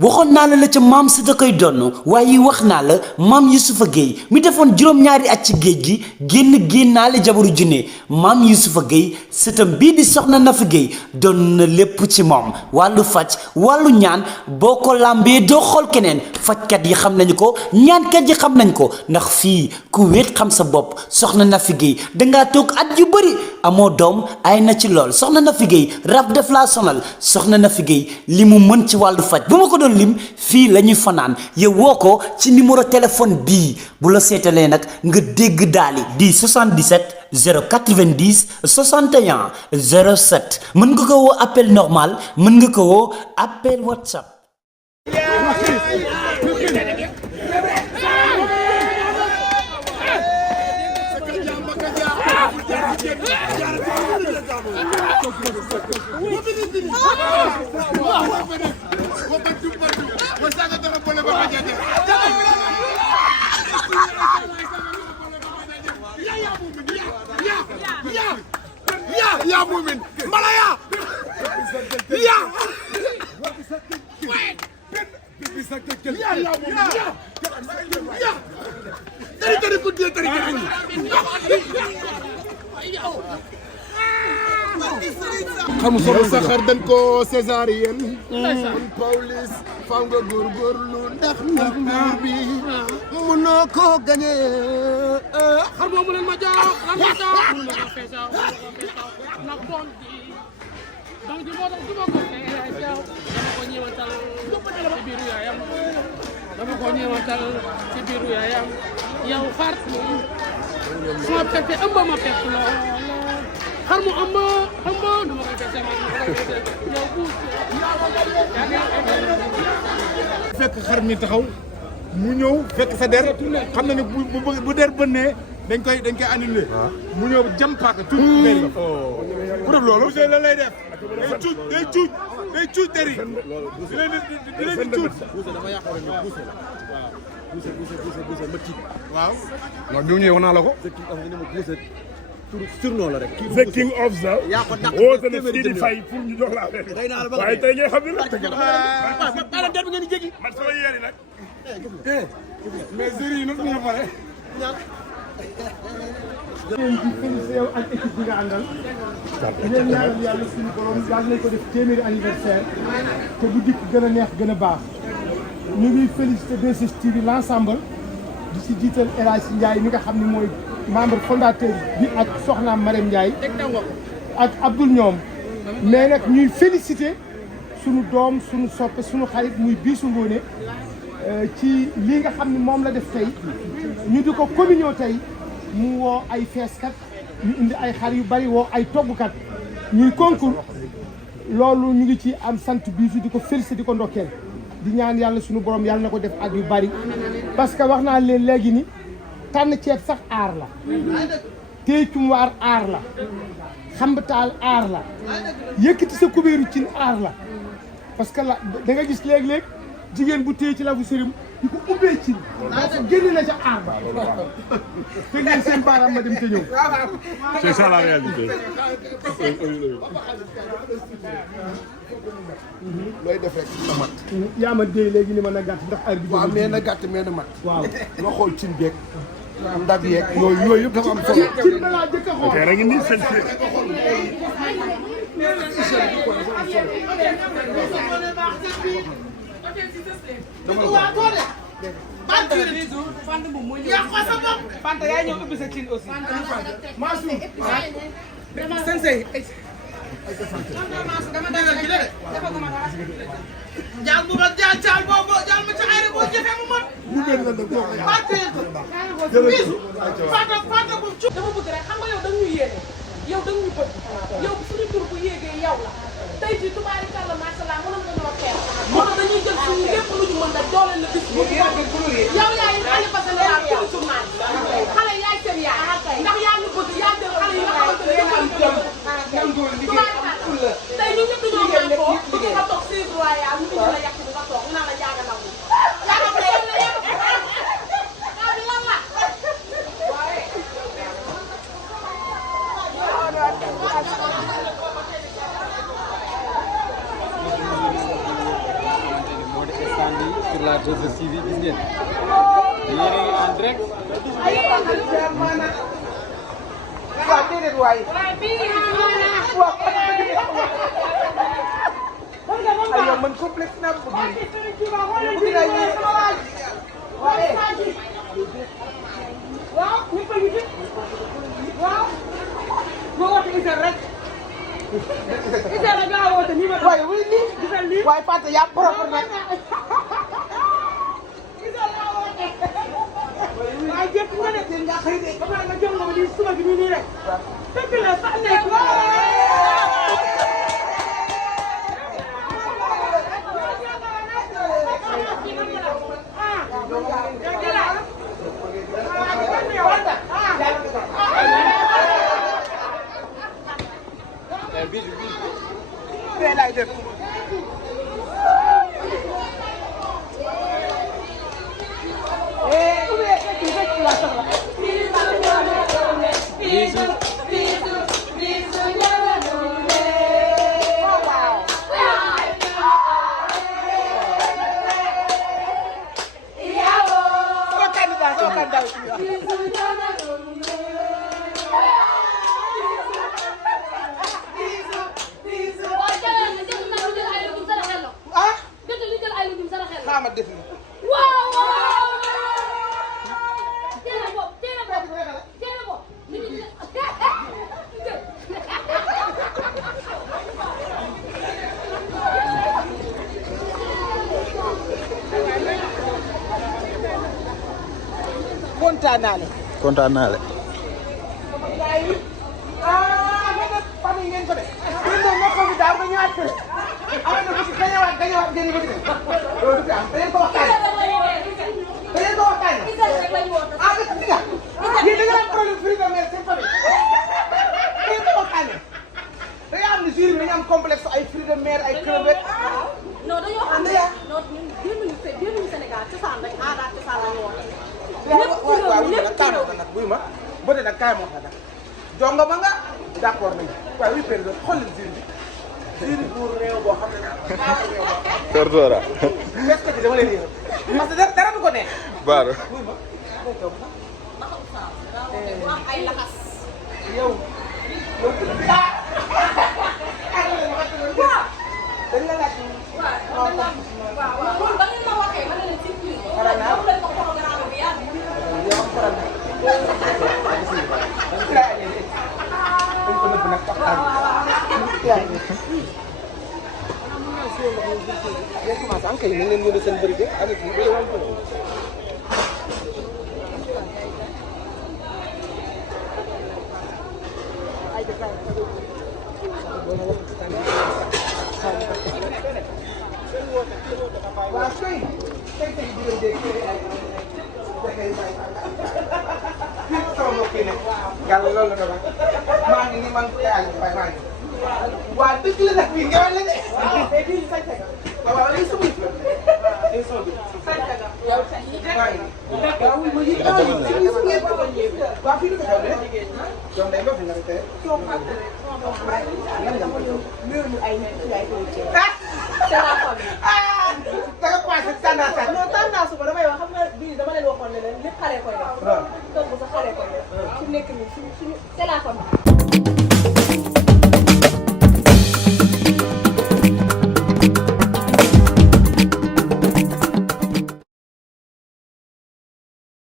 waxoon naa la ca maam si da koy donn waaye wax naa la maam Yusufa Gueye mi defoon juróom-ñaari at ci géej gi génnaale jabaru junne maam Yusufa Gueye sëtam bii di soxna Nafi Gueye doon na lépp ci moom wàllu faj wàllu ñaan boo ko làmbee doo xool keneen fajkat yi xam nañu ko ñaankat yi xam nañ ko ndax fii ku wéet xam sa bopp soxna Nafi Gueye dangaa toog at yu bëri amoo doom ay na ci lool soxna Nafi Gueye rab def laa sonal soxna Nafi Gueye li mu mën ci wàllu faj bu ma ko doon lim fii la ñuy fanaan yow woo ko ci numéro téléphone bii bu la seetalee nag nga dégg daali di 77 090 61 07 mën nga ko woo appel normal mën nga ko woo appel WhatsApp. Ya Mumin Malaya ya tari ko dia tari xam solo saxar dañ ko césarienne kon Pawlish faaw nga góorgóorlu ndax nguur bi mënoo ko gagné xar moomu leen ma jox lan ma jox nak doon donc di moo tax du ma ko dama ko ñëwatal ci biiru yaayam dama ko ñëwatal ci biiru yaayam yow xar suma pepe ëmb ma pepp lool xar mu ëmb dama koy fekk sama yow buus fekk xar mi taxaw mu ñëw fekk sa der xam na ne bu der bënnee dañ koy annulé mu ñëw jam paaka tuut der yi pour def loolu la lay def day cuuj der yi di leen di cuuj dama yaakaar ne buuse ma tiit waaw non bi mu ñëwee wax naa la ko surnom la rek. the king of the. yaa ko dàq woote na Sidi Faye pour ñu jox la affaire waaye tey ngay xam ne la. waaw der bi ngeen di jéggi. man sama yéeri nag. mais juri yi nag ñu pare. ngeen di félicité yow ak équipe bi nga àndal. yéen ñaanal yàlla suñu borom yàlla nañ ko def téeméeri anniversaire. te bu dikk gën a neex gën a baax. ñu ngi félicité 2STV l'ensemble. di si jiital El Hadj Ndiaye mi nga xam ne mooy. membre fondateur bi ak soxnaam Marème Ndiaye ak Abdoul ñoom mais nag ñuy féliciter sunu doom sunu soppe sunu xarit muy Bijou Ngoné ci lii nga xam ne moom la def tey ñu di ko communion tey mu woo ay feeskat ñu indi ay xar yu bari woo ay toggkat ñuy concours loolu ñu ngi ci am sant Bijou di ko féliciter di ko ndokkeel di ñaan yàlla sunu borom yàlla na ko def at yu bari parce que wax naa leen léegi ni tànn ceeb sax aar la téecum waar aar la xambataal aar la yëkkati sa kubéeru cin aar la parce que la da nga gis léeg-léeg jigéen bu téye ci la fu sërim di ko ubbee cin génn na ca aar ba te ngeen seen baaraam ma dem te ñëw c'est ça la réalité looy def rek na mat yaa ma déy léegi ni ma na gàtt ndax aar bi waaw mais na gàtt mais na mat waaw nga xool cin beeg ndab yeeg yooyu yëpp dafa am solo. ci balaa jëkk a xool. ok rek ni seen ci. Fanta yaa ñëw ubbi sa cin aussi. Sensei. dama dagal ci de. jaal bu ma jaal boobu jaal ma ci ay rek boo jëfee mu mën. Fanta bu cu. dama bëgg rek xam nga yow da nga ñu yéene yow da nga ñu bëgg yow suñu tur bu yéegee yow la tey jii tubaarikàlla macha allah mënoon nga ñoo xeer moo tax dañuy jël suñu lépp lu ñu mën a dooleel la bis bu yow yaay xalifa général kii journal xale yaay seen yaay ndax yaa ñu bëgg yaa jël xale yi nga xamante ne tubaarikàlla tey ñu ñëpp dañoo ñaan ko bëgg nga toog si royal ñu indi la yàq bi nga toog ñu naan la jaaga naw seetaan nii sur la 2STV gis ngeen yéen a ngi en direct. waaw déedéet waay. waaw ay yow man complexe naa ko bëgg naa ñëw. waaw ñu ko yiti waaw moo woote Isel rek Isel rek laa woote nii ma waaye wuy lii gisal lii waaye Fatou yaa propre nag. Isel laa woote waaye jëkk nga de nga xëy de ba pare nga jox ma lii suba gi nii rek dëgg la sax nekk bee laay def. xaaral ma def nii. kontaan naa leen. kontaan naa leen. famille ngeen ko def. yéen ñoo nekkoon fi daaw ba ñëwaat kër. amoon na ko ci gañewaat ngeen di bëgg de. loolu du fi am da ngeen ko waxtaanee. da ngeen ko waxtaanee. ah dëgg la. yéen da ngeen am problème fruit de mer seen famille. da ngeen ko waxtaanee. da ngay am ne jury bi dañu am complexe ay fruits de mer ay crevettes. non dañoo xam ne non ñun génnuñu Sénégal cosaan rek aada cosaan la ñu woote. waaw wuy ma nag kaay ma wax la nag wuy ma bëri nag kaay ma wax la nag jonga ma nga d'accord nañu waaye wuy période xoolal jury bi jury bu réew boo xam ne Tortora. est-ce que dama leen yërëm parce que dara du ko neex Baara. wuy ma day toog na mu am ay laxas. yow dañ la laaj waaw waaw ba ngeen ma waxee ma ne leen ci biir. Faral naa yow leen ko programme bi yàgg. yow am faral na dañ ko nëbb nag waxtaan ngeen commencé am kay nañ leen yónnee seen bëri de avec yi bëri wàllu bëri waaw kay tey tey di leen dégg fii sama mbokk yi ne yàlla loolu la nga wax maa ngi nii man maa ngi waaw dëgg la nag fii nga wax la de mais fii sañ sañ waaw lii sama yëf la lii sama bi sañ sañ yow maa ngi waaw ma yi waaw fii du ko xew de doom day loo fi nga tey da nga commencé tendance non tendance ba damay wax xam nga bii dama leen waxoon ne leen lépp xale koy def. waaw togg sa xale koy def. fi mu nekk nii suñu c'est la famille.